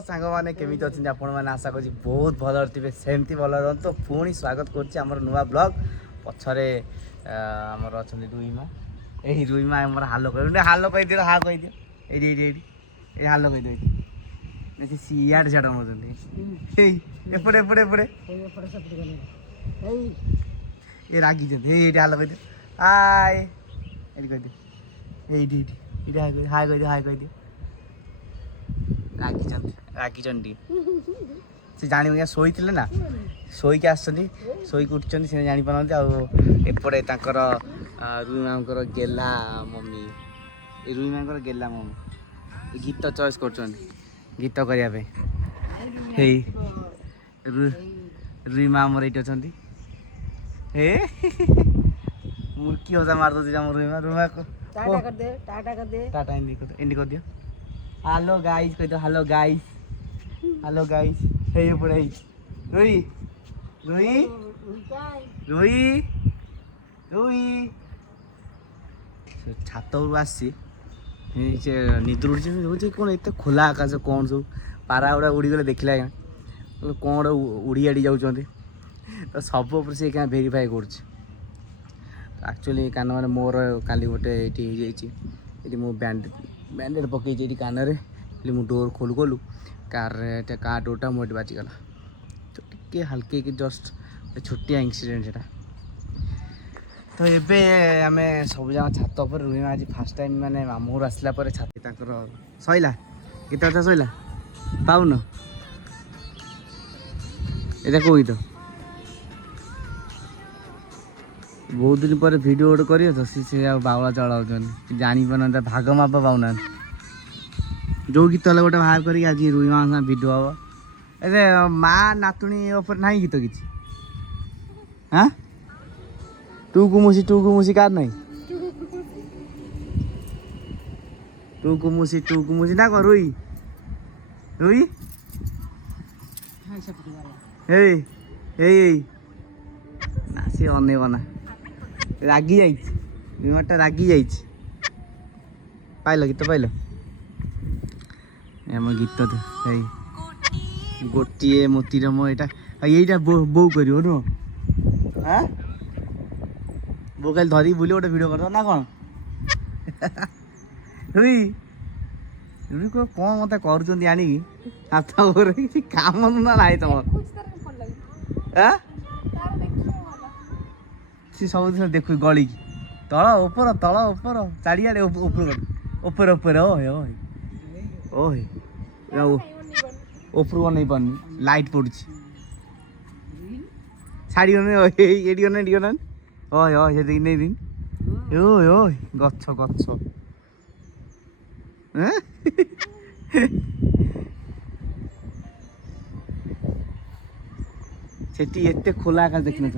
सांग मैंने केमी अच्छा आपण मैंने आशा कर बहुत भल थे सेमती भल रुहतु पुणी स्वागत कर नुआ ब्लॉग पछरे आमर अच्छा रुईमा यही रुईमा आम हाल कह हाल कहीदियो हाँ कहीदियो ये हाल कहीदियो सियाड़ झाड़ मरते एपटे एपटे एपटे ये रागी ये हाल कहीदियो हाय ये कहीदियो ये हाय कहीदियो हाय कहीदियो रागी से जान शोई ना शोक शोक उठे से जापार एपटे रुई माँ गेला मम्मी ये रुई माँ गेला मम्मी गीत चॉइस कर गीत करने रुई माँ मोर ये अच्छा मुर्की होता मार दो रुई माँ टाटा कर दे टाटा इंडी कर दियो हेलो गाइस कह दो हेलो गाइस हे पड़े रुई रुई रुई रुई छात आसी निद्र उड़ी कौन एत खोला आकाश कौन सब पारा गुड़ा उड़ी गले देखला कौन गोटे उड़ी आड़ी जाऊँ तो सब से क्या भेरीफाए करक्चुअली कान मैंने मोर काली गोटे ये मो बैंडेड पकई कान मु डोर खोलू खोलू कार डोरटा मोटे बाजिगला तो टे हल्के कि जस्ट छोटिया इंसिडेंट से तो ये आम सब जगह छात पर रुई आज फास्ट टाइम माने मामूर आसला छाती सैला गीत अच्छा सैला पाऊन ये कौ गीत बहुत दिन पर वीडियो गोटे कर तो सी बावला चलाऊ जापार भाग माप पाऊना जो गीत है गोटे बाहर कर आज रुई माँ भिडियो हम ए माँ नातुणी ना गीत किसी हाँ टू कुमुसी कार नहीं टू कुमुसी ना कौन रुई रुई ना सी अनेब ना रागी जाटा रागी जा पाइल गीत पाइल आम गीत गोटे मोतीर मो यहाँ बो कर हाँ बो कल धरी बुले गोटे भिड कर ना कौन रुई रुई कौन मत कर आणिकी हाथ काम ना ना तुम सी सब दिन देखु गली तल ऊपर चारिड़े ऊपर ओहे ऊपर नहीं पानी लाइट पड़ी छाड़ी गने ओहे नहीं दिन ओए गछ सेठी एते खोला आकाश देख ना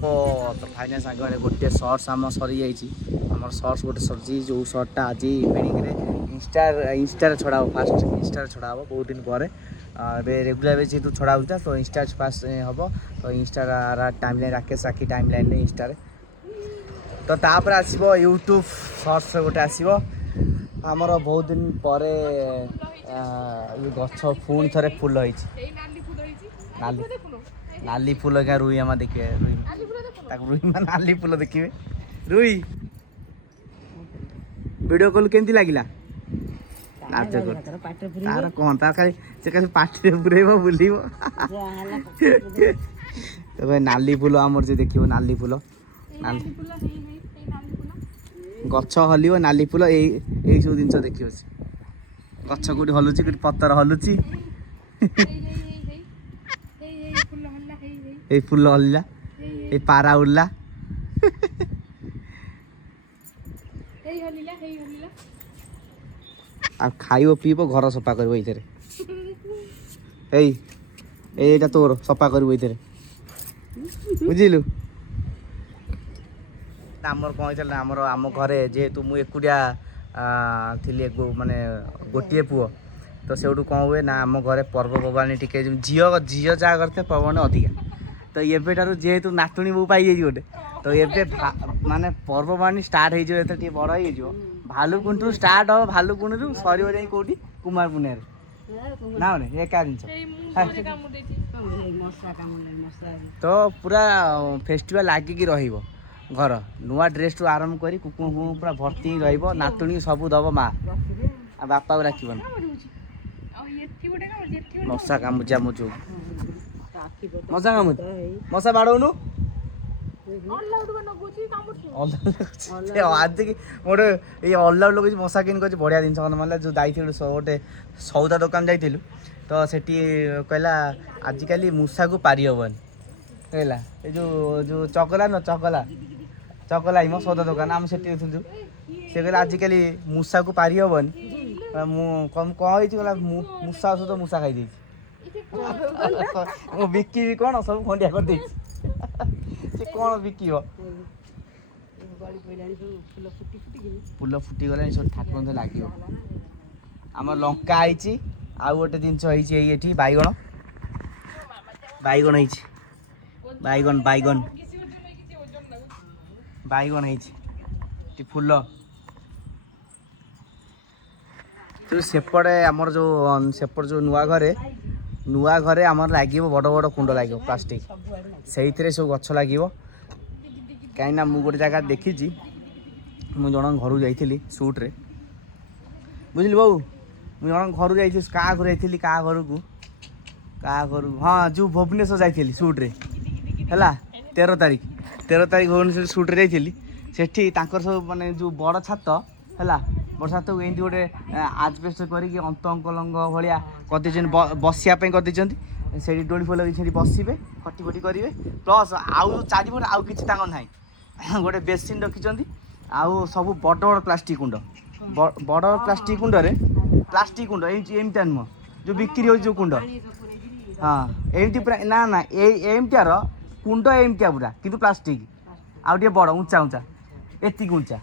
तो फाइनाल सांग गोटे सर्ट्स आम सरी जाम सर्ट्स गोटे सरी जो सर्टटा आज इवनिंग इंस्टा छड़ा फास्ट इंस्टा छड़ा हम बहुत दिन पर रेगुलर जेहतु छड़ा होता तो इंस्टा फास्ट हम तो इंस्टा टाइम लाइन राकेश राखी टाइम लाइन इंस्टा तो तापर आसो यूट्यूब सर्ट्स गोटे आसो आमर बहुत दिन पर गछ पुणी थे फुल होती नाली फूल क्या रुई आम देखिए रुई नाली फूल देखिए रुई वीडियो कॉल केमती लगिला तार कौन तार खाली पाटे बुरेब बुल नाली फूल आमर जे देखिए नाली फूल गछ हल नाली फूल यही सब जिन देखिए गछ कौटी हलुची कौटी पतर हलुची ये फुल हल्ला ये पारा उड़ला आ खाइब पीब घर सफा कर ये तोर सफा कर बुझिलु आमर कौन आमर आम घरे जेहेतु मु एकुटिया थी माने गोटे पुओ तो से कौन हुए ना आम घरे पर्वपर्वाणी टिके झील जहाँ करते पर्वण अधिका तो एबेटारू जेहेतु नातुणी बो पाई गोटे तो ये माने पर्वपर्वाणी स्टार्ट हो बड़ हो भालुकुंड स्टार्ट हम भालुकुंड सर जाए कौटी कुमार पुनिया ନା ଏକା ଜିନିଷ ତ ପୁରା ଫେଷ୍ଟିଭାଲ ଲାଗିକି ରହିବ ଘର ନୂଆ ଡ୍ରେସ୍ ଟୁ ଆରମ୍ଭ କରି କୁକୁମ ପୁରା ଭର୍ତ୍ତି ହେଇ ରହିବ ନାତୁଣୀ ସବୁ ଦବ ମା ଆଉ ବାପାକୁ ଡାକିବନି ମଶା କାମୁଚି ଆମ ଯୋଉ ମଶା କାମୁଚି ମଶା ବାଡଉନୁ ଆଜିକି ଗୋଟେ ଏଇ ଅଲ୍ଲାଉଟ୍ ଲଗେଇଛି ମଶା କିଣି କରିଛି ବଢ଼ିଆ ଜିନିଷ ମାନେ ଯେଉଁ ଯାଇଥିଲୁ ଗୋଟେ ସଉଦା ଦୋକାନ ଯାଇଥିଲୁ ତ ସେଠି କହିଲା ଆଜିକାଲି ମୂଷାକୁ ପାରି ହେବନି ହେଲା ଏ ଯେଉଁ ଚଗଲା ନୁହଁ ଚଗଲା ମୋ ସଉଦା ଦୋକାନ ଆମେ ସେଠି ଦେଖୁଛୁ ସେ କହିଲା ଆଜିକାଲି ମୂଷାକୁ ପାରି ହେବନି ମୁଁ କ'ଣ ହେଇଛି କହିଲା ମୂଷା ଔଷଧ ମୂଷା ଖାଇଦେଇଛି ମୁଁ ବିକିବି କ'ଣ ସବୁ ଖଣ୍ଡିଆ କରିଦେଇଛି ସେ କ'ଣ ବିକିବ ଫୁଲ ଫୁଟିଗଲାଣି ସବୁ ଠାକୁରଙ୍କୁ ଲାଗିବ ଆମର ଲଙ୍କା ହେଇଛି ଆଉ ଗୋଟେ ଜିନିଷ ହେଇଛି ଏଠି ବାଇଗଣ ହେଇଛି ବାଇଗଣ ହେଇଛି ଏଠି ଫୁଲ ସେପଟେ ଆମର ଯେଉଁ ନୂଆ ଘରେ ଆମର ଲାଗିବ ବଡ଼ ବଡ଼ କୁଣ୍ଡ ଲାଗିବ ପ୍ଲାଷ୍ଟିକ ସେଇଥିରେ ସବୁ ଗଛ ଲାଗିବ କାହିଁକିନା ମୁଁ ଗୋଟେ ଜାଗା ଦେଖିଛି ମୁଁ ଜଣଙ୍କ ଘରକୁ ଯାଇଥିଲି ସୁଟ୍ରେ ବୁଝିଲି ବୋଉ ମୁଁ ଜଣଙ୍କ ଘରକୁ ଯାଇଥିଲି କାହା ଘରକୁ ହଁ ଯେଉଁ ଭୁବନେଶ୍ୱର ଯାଇଥିଲି ସୁଟ୍ରେ ହେଲା 13 ତାରିଖ ଭୁବନେଶ୍ୱର ସୁଟ୍ରେ ଯାଇଥିଲି ସେଠି ତାଙ୍କର ସବୁ ମାନେ ଯେଉଁ ବଡ଼ ଛାତ ହେଲା ବଡ଼ ଛାତକୁ ଏମିତି ଗୋଟେ ଆଜବେଷ୍ଟ କରିକି ଅଙ୍କଲଙ୍କ ଭଳିଆ କରିଦେଇଛନ୍ତି ବସିବା ପାଇଁ କରିଦେଇଛନ୍ତି ସେଇଠି ଦୋଳି ଫୋଳି ସେଇଠି ବସିବେ ଖଟି କରିବେ ପ୍ଲସ୍ ଆଉ ଚାରିପଟେ ଆଉ କିଛି ତାଙ୍କର ନାହିଁ ଗୋଟେ ବେସିନ୍ ରଖିଛନ୍ତି ଆଉ ସବୁ ବଡ଼ ବଡ଼ ପ୍ଲାଷ୍ଟିକ କୁଣ୍ଡ ବଡ଼ ପ୍ଲାଷ୍ଟିକ କୁଣ୍ଡରେ ଏମିତିଆ ନୁହଁ ଯେଉଁ ବିକ୍ରି ହେଉଛି ଯେଉଁ କୁଣ୍ଡ ହଁ ଏମିତି ପୁରା ନା ଏମିତିଆର କୁଣ୍ଡ ଏମିତିଆ ପୁରା କିନ୍ତୁ ପ୍ଲାଷ୍ଟିକ ଆଉ ଟିକେ ବଡ଼ ଉଞ୍ଚା ଏତିକି ଉଞ୍ଚା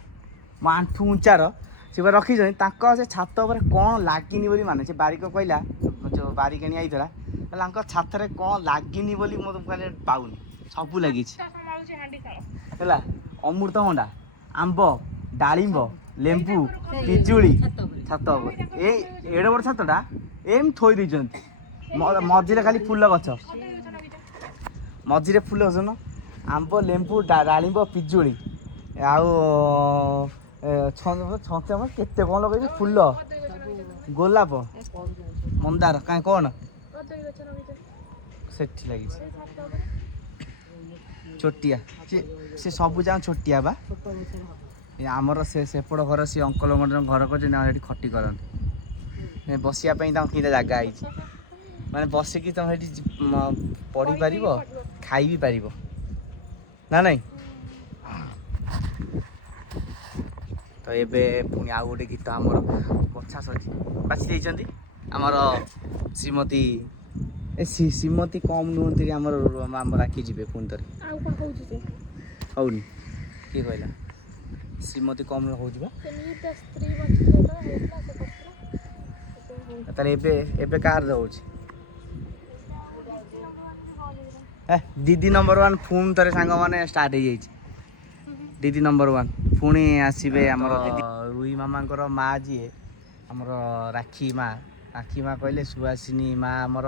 ମୋ ଆଣ୍ଠୁ ଉଞ୍ଚାର ସେ ପୁରା ରଖିଛନ୍ତି ତାଙ୍କ ସେ ଛାତ ଉପରେ କ'ଣ ଲାଗିନି ବୋଲି ମାନେ ସେ ବାରିକ କହିଲା ଯେଉଁ ବାରିକାଣି ଆଇଥିଲା ତାଙ୍କ ଛାତରେ କ'ଣ ଲାଗିନି ବୋଲି ମୋତେ ପାଉନି ସବୁ ଲାଗିଛି ହେଲା ଅମୃତଭଣ୍ଡା ଆମ୍ବ ଡାଳିମ୍ବ ଲେମ୍ବୁ ପିଜୁଳି ଛାତ ଉପରେ ଏଡ଼େ ବଡ଼ ଛାତଟା ଏମିତି ଥୋଇ ଦେଇଛନ୍ତି ମଝିରେ ଖାଲି ଫୁଲ ଗଛ ନା ଆମ୍ବ ଲେମ୍ବୁ ଡାଳିମ୍ବ ପିଜୁଳି ଆଉ ଛଞ୍ଚା କେତେ କ'ଣ ଲଗେଇଛି ଫୁଲ ଗୋଲାପ ମନ୍ଦାର କାହିଁ କ'ଣ ସେଠି ଲାଗିଛି ଛୋଟିଆ ସେ ସବୁ ଯାକ ଛୋଟିଆ ବା ଆମର ସେପଟ ଘର ସେ ଅଙ୍କଲଙ୍କ ଘର କରିଛନ୍ତି ଆଉ ସେଠି ଖଟି କରନ୍ତି ବସିବା ପାଇଁ ତାଙ୍କ କିଟା ଜାଗା ହେଇଛି ମାନେ ବସିକି ତମେ ସେଠି ପଢ଼ିପାରିବ ଖାଇ ବି ପାରିବ ନା ନାଇଁ ତ ଏବେ ପୁଣି ଆଉ ଗୋଟେ ଗୀତ ଆମର ବଛା ସରିଛି ବାଛି ଦେଇଛନ୍ତି ଆମର ଶ୍ରୀମତୀ କମ୍ ନୁହନ୍ତି ଆମର ରାଖି ଯିବେ ପୁଣି ଥରେ ହଉନି କିଏ କହିଲା ଶ୍ରୀମତୀ କମ୍ ହଉଛି ବା ତାହେଲେ ଏବେ କାହାର ହଉଛି ଦିଦି ନମ୍ବର 1 ପୁଣି ଥରେ ସାଙ୍ଗମାନେ ଷ୍ଟାର୍ଟ ହେଇଯାଇଛି ଦିଦି ନମ୍ବର 1 ପୁଣି ଆସିବେ ଆମର ରୁଇ ମାମାଙ୍କର ମା ଯିଏ ଆମର ରାକ୍ଷୀ ମା କହିଲେ ସୁହାସିନୀ ମା ଆମର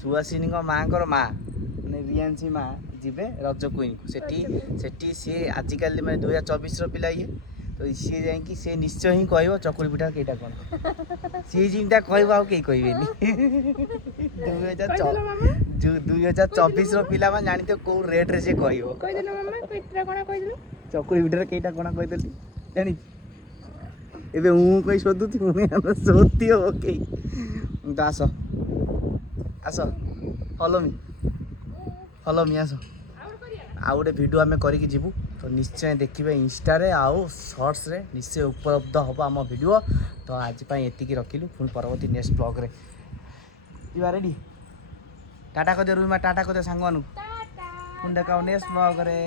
ସୁହାସିନୀଙ୍କ ମାଆଙ୍କର ମା ମାନେ ରିୟାନ୍ସି ମା ଯିବେ ରଜ କୁଇନ୍କୁ ସେଠି ସିଏ ଆଜିକାଲି ମାନେ 2024ର ପିଲା ଇଏ ତ ସିଏ ଯାଇକି ସେ ନିଶ୍ଚୟ ହିଁ କହିବ ଚକୁଳି ପିଠା କେଇଟା କ'ଣ ସିଏ ଯେମିତିଟା କହିବ ଆଉ କେହି କହିବେନି 2024ର ପିଲାମାନେ ଜାଣିଥିବ କୋଉ ରେଟ୍ରେ ସେ କହିବ ଚକୁଳି ପିଠାର କେଇଟା କ'ଣ କହିଦେଲି ଜାଣିଛି ଏବେ ମୁଁ କହି ଶୋଧୁଛି ଶୋଧି ହବ କେହି ତ ଆସ ଫଲୋ ମି ଆସ ଆଉ ଗୋଟେ ଭିଡ଼ିଓ ଆମେ କରିକି ଯିବୁ ତ ନିଶ୍ଚୟ ଦେଖିବେ ଇନଷ୍ଟାରେ ଆଉ ସର୍ଟସରେ ନିଶ୍ଚୟ ଉପଲବ୍ଧ ହେବ ଆମ ଭିଡ଼ିଓ ତ ଆଜି ପାଇଁ ଏତିକି ରଖିଲୁ ପୁଣି ପରବର୍ତ୍ତୀ ନେକ୍ସଟ ବ୍ଲଗ୍ରେ ଯିବା ରେଡ଼ି ଟାଟା କରିଦିଅ ରୁମା ଟାଟା କରିଦିଅ ସାଙ୍ଗମାନଙ୍କୁ ପୁଣି ଦେଖାও ନେକ୍ସଟ ବ୍ଲଗ୍ରେ